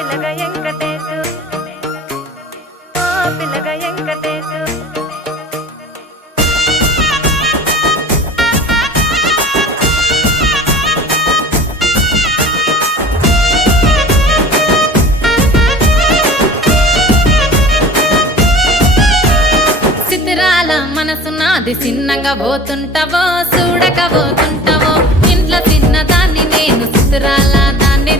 పిల్లగా వెంకటేశు ఓ పిల్లగా వెంకటేశు చిత్రాల మనసు నాది చిన్నగా పోతుంటావో చూడక పోతుంటావో ఇంట్లో చిన్నదాన్ని నేను చిత్రాల దాన్ని